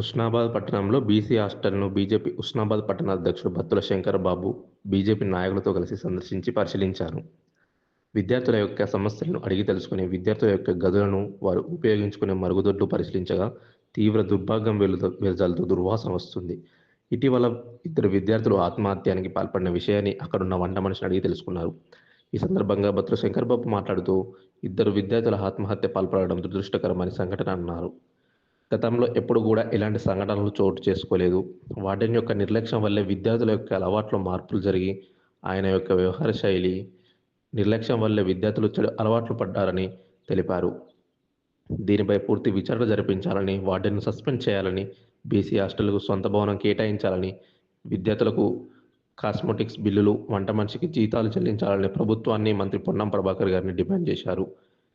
హుస్నాబాద్ పట్టణంలో బీసీ హాస్టల్ను బీజేపీ హుస్నాబాద్ పట్టణ అధ్యక్షుడు భత్తుల శంకర్ బాబు బీజేపీ నాయకులతో కలిసి సందర్శించి పరిశీలించారు. విద్యార్థుల యొక్క సమస్యలను అడిగి తెలుసుకునే విద్యార్థుల యొక్క గదులను వారు ఉపయోగించుకునే మరుగుదొడ్లు పరిశీలించగా తీవ్ర దుర్భాగ్యం వెలుద వెదజల్లుతూ దుర్వాసన వస్తుంది. ఇటీవల ఇద్దరు విద్యార్థులు ఆత్మహత్యానికి పాల్పడిన విషయాన్ని అక్కడున్న వంట మనిషిని అడిగి తెలుసుకున్నారు. ఈ సందర్భంగా భత్తుల శంకర్ బాబు మాట్లాడుతూ ఇద్దరు విద్యార్థుల ఆత్మహత్య పాల్పడడం దురదృష్టకరమని సంఘటన అన్నారు. గతంలో ఎప్పుడు కూడా ఇలాంటి సంఘటనలు చోటు చేసుకోలేదు. వాటిని యొక్క నిర్లక్ష్యం వల్లే విద్యార్థుల యొక్క అలవాట్లో మార్పులు జరిగి ఆయన యొక్క వ్యవహార శైలి నిర్లక్ష్యం వల్లే విద్యార్థులు చెడు అలవాట్లు పడ్డారని తెలిపారు. దీనిపై పూర్తి విచారణ జరిపించాలని వాటిని సస్పెండ్ చేయాలని బీసీ హాస్టల్కు సొంత భవనం కేటాయించాలని విద్యార్థులకు కాస్మెటిక్స్ బిల్లులు వంట మనిషికి జీతాలు చెల్లించాలని ప్రభుత్వాన్ని మంత్రి పొన్నం ప్రభాకర్ గారిని డిమాండ్ చేశారు.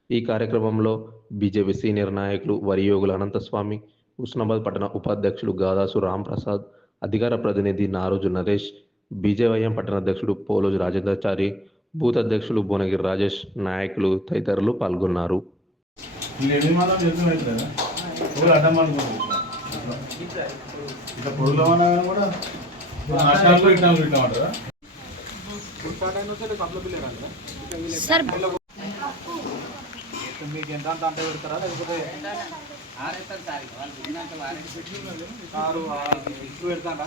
ఈ కార్యక్రమంలో బీజేపీ సీనియర్ నాయకులు వరియోగుల అనంతస్వామి ఉస్నాబాద్ పట్టణ ఉపాధ్యక్షులు గాదాసు రాంప్రసాద్ అధికార ప్రతినిధి నారోజు నరేష్ బీజేవైఎం పట్టణ అధ్యక్షుడు పోలోజు రాజేంద్రాచారి బూత్ అధ్యక్షులు భువనగిరి రాజేష్ నాయకులు తదితరులు పాల్గొన్నారు. సార్ మీకు ఎంత అంత అంటే పెడతారా? లేకపోతే కారు ఎక్కువ పెడతారా?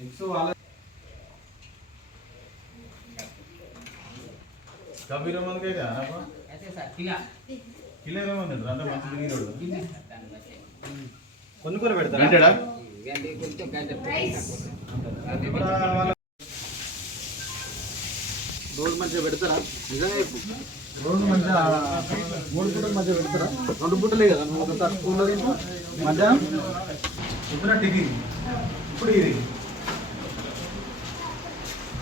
ఎక్స్ వాళ్ళ ఉంటారు. అంటే మంచి తిరిగిరోడు కొన్ని కొన్ని పెడతారా? రోజు మంచిగా పెడతారా? నిజంగా రోజు మంచిగా మూడు పూటలు మధ్య పెడతారా? రెండు పూటలే కదా నువ్వు ఒకసారి స్కూల్లో తింటూ మధ్యాహ్నం? ఇప్పుడు టిఫిన్. ఇప్పుడు ఇది.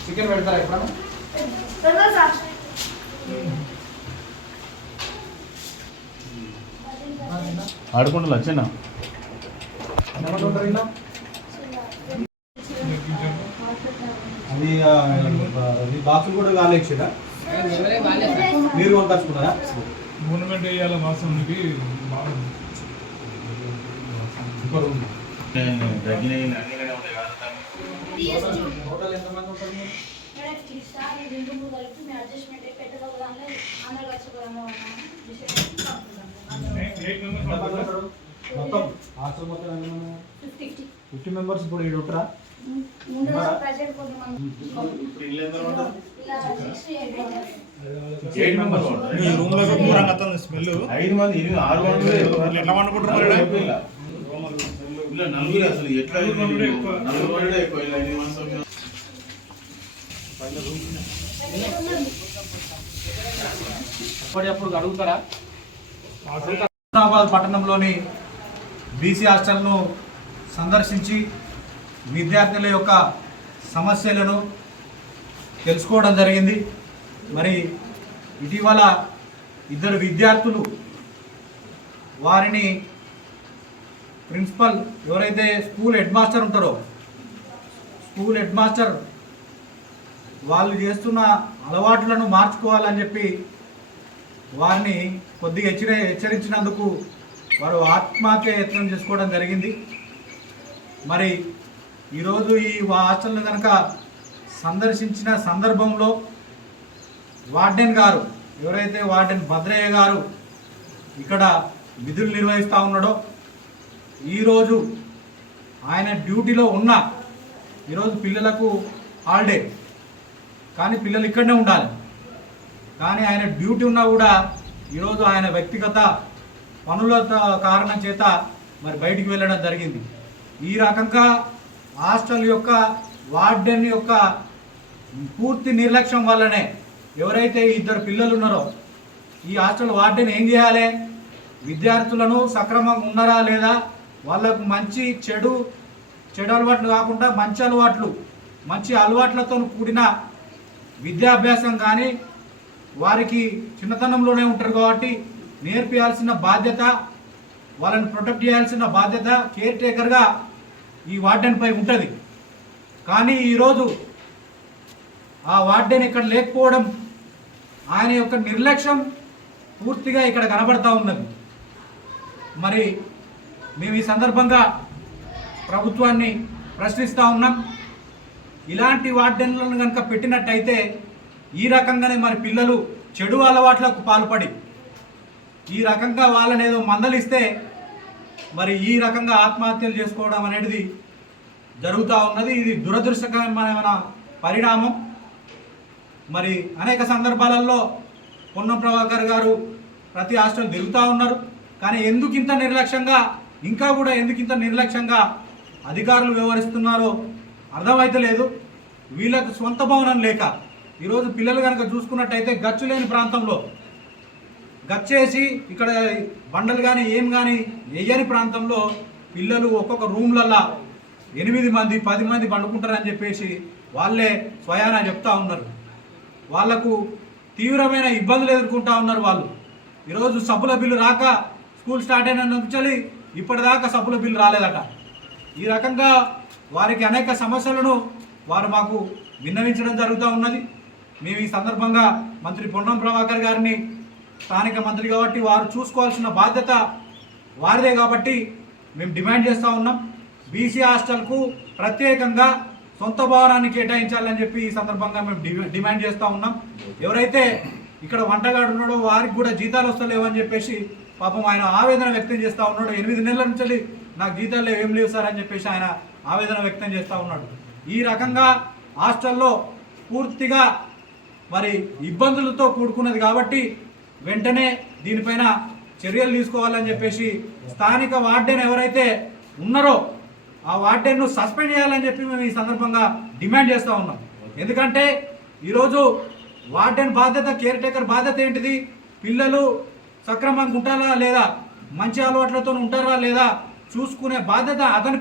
చికెన్ పెడతారా ఎప్పుడన్నా? ఆడుకుంటూ లచ్చనా ఏమంటారు ఉంటారు ఇలా అది ఆ, అది బాక్సులు కూడా వాళ్ళే ఇచ్చారా? మీరు కొనుకొచ్చుకున్నారా? గవర్నమెంట్ వేయాల వాసనకి టోటల్ ఎంతమంది ఉంటారు మీరు? రెండు మూడు కలిపి మేము అడ్జస్ట్మెంట్ పెద్ద అందరు కలిసిపోదాము మొత్తం హాస్టల్ మొత్తం ఫిఫ్టీ మెంబర్స్ ఇప్పుడు ఇక్కడ ఉంటారా? రూమ్లో వస్తుంది స్మెల్. ఐదు మంది ఆరు ఎట్లా వండుకుంటున్నారు ఇలా. నలుగురు అసలు ఎట్లా నలుగురు ఎక్కువ. ఇలా మంది. ఎప్పటికప్పుడు అడుగుతారా హుస్నాబాద్ పట్టణంలోని బీసీ హాస్టల్ను సందర్శించి విద్యార్థుల యొక్క సమస్యలను తెలుసుకోవడం జరిగింది. మరి ఇటీవల ఇద్దరు విద్యార్థులు వారిని ప్రిన్సిపల్ ఎవరైతే స్కూల్ హెడ్ మాస్టర్ ఉంటారో స్కూల్ హెడ్ మాస్టర్ వాళ్ళు చేస్తున్న అలవాట్లను మార్చుకోవాలని చెప్పి వారిని కొద్దిగా హెచ్చరి హెచ్చరించినందుకు వారు ఆత్మహత్య యత్నం చేసుకోవడం జరిగింది. మరి ఈరోజు ఈ హాస్టల్ను కనుక సందర్శించిన సందర్భంలో వార్డెన్ గారు ఎవరైతే వార్డెన్ భద్రయ్య గారు ఇక్కడ విధులు నిర్వహిస్తూ ఉన్నాడో ఈరోజు ఆయన డ్యూటీలో ఉన్న ఈరోజు పిల్లలకు హాలిడే కానీ పిల్లలు ఇక్కడనే ఉండాలి. కానీ ఆయన డ్యూటీ ఉన్నా కూడా ఈరోజు ఆయన వ్యక్తిగత పనుల కారణం చేత మరి బయటికి వెళ్ళడం జరిగింది. ఈ రకంగా హాస్టల్ యొక్క వార్డెన్ యొక్క పూర్తి నిర్లక్ష్యం వల్లనే ఎవరైతే ఇద్దరు పిల్లలు ఉన్నారో ఈ హాస్టల్ వార్డెన్ ఏం చేయాలి? విద్యార్థులను సక్రమంగా ఉన్నారా లేదా? వాళ్ళకు మంచి చెడు చెడు అలవాట్లు కాకుండా మంచి అలవాట్లు మంచి అలవాట్లతో కూడిన విద్యాభ్యాసం కానీ వారికి చిన్నతనంలోనే ఉంటారు కాబట్టి నేర్పియాల్సిన బాధ్యత వాళ్ళని ప్రొటెక్ట్ చేయాల్సిన బాధ్యత కేర్ టేకర్గా ఈ వార్డెన్పై ఉంటుంది. కానీ ఈరోజు ఆ వార్డెన్ ఇక్కడ లేకపోవడం ఆయన యొక్క నిర్లక్ష్యం పూర్తిగా ఇక్కడ కనబడతా ఉన్నది. మరి మేము ఈ సందర్భంగా ప్రభుత్వాన్ని ప్రశ్నిస్తూ ఉన్నాం. ఇలాంటి వార్డెన్లను కనుక పెట్టినట్టయితే ఈ రకంగానే మరి పిల్లలు చెడు అలవాట్లకు పాల్పడి ఈ రకంగా వాళ్ళని ఏదో మందలిస్తే మరి ఈ రకంగా ఆత్మహత్యలు చేసుకోవడం అనేది జరుగుతూ ఉన్నది. ఇది దురదృష్టకరమైన పరిణామం. మరి అనేక సందర్భాలలో పొన్నం ప్రభాకర్ గారు ప్రతి హాస్టల్ తిరుగుతూ ఉన్నారు. కానీ ఎందుకు ఇంత నిర్లక్ష్యంగా ఇంకా కూడా ఎందుకు ఇంత నిర్లక్ష్యంగా అధికారులు వ్యవహరిస్తున్నారో అర్థమైతలేదు. వీళ్ళకు సొంత భవనం లేక ఈరోజు పిల్లలు కనుక చూసుకున్నట్టయితే గచ్చు లేని ప్రాంతంలో గచ్చేసి ఇక్కడ బండలు కానీ ఏం కానీ వేయని ప్రాంతంలో పిల్లలు ఒక్కొక్క రూమ్లల్లా ఎనిమిది మంది పది మంది పండుకుంటారని చెప్పేసి వాళ్ళే స్వయాన చెప్తా ఉన్నారు. వాళ్ళకు తీవ్రమైన ఇబ్బందులు ఎదుర్కొంటా ఉన్నారు వాళ్ళు. ఈరోజు సబ్బుల బిల్లు రాక స్కూల్ స్టార్ట్ అయిన నుంచి ఇప్పటిదాకా సబ్బుల బిల్లు రాలేదట. ఈ రకంగా వారికి అనేక సమస్యలను వారు మాకు విన్నవించడం జరుగుతూ ఉన్నది. మేము ఈ సందర్భంగా మంత్రి పొన్నం ప్రభాకర్ గారిని స్థానిక మంత్రి కాబట్టి వారు చూసుకోవాల్సిన బాధ్యత వారిదే కాబట్టి మేము డిమాండ్ చేస్తూ ఉన్నాం. బీసీ హాస్టల్కు ప్రత్యేకంగా సొంత భవనాన్ని కేటాయించాలని చెప్పి ఈ సందర్భంగా మేము డిమా- డిమాండ్ చేస్తూ ఉన్నాం. ఎవరైతే ఇక్కడ వంటగాడు ఉన్నాడో వారికి కూడా జీతాలు వస్తలేవని చెప్పేసి పాపం ఆయన ఆవేదన వ్యక్తం చేస్తూ ఉన్నాడు. ఎనిమిది నెలల నుంచి నాకు జీతాలు లేవు, ఏం లేవు సార్ అని చెప్పేసి ఆయన ఆవేదన వ్యక్తం చేస్తూ ఉన్నాడు. ఈ రకంగా హాస్టల్లో పూర్తిగా మరి ఇబ్బందులతో కూడుకున్నది కాబట్టి వెంటనే దీనిపైన చర్యలు తీసుకోవాలని చెప్పేసి స్థానిక వార్డెన్ ఎవరైతే ఉన్నారో ఆ వార్డెన్ను సస్పెండ్ చేయాలని చెప్పి మేము ఈ సందర్భంగా డిమాండ్ చేస్తూ ఉన్నాం. ఎందుకంటే ఈరోజు వార్డెన్ బాధ్యత కేర్ టేకర్ బాధ్యత ఏంటిది? పిల్లలు సక్రమంగా ఉంటారా లేదా? మంచి అలవాట్లతో ఉంటారా లేదా? చూసుకునే బాధ్యత అతని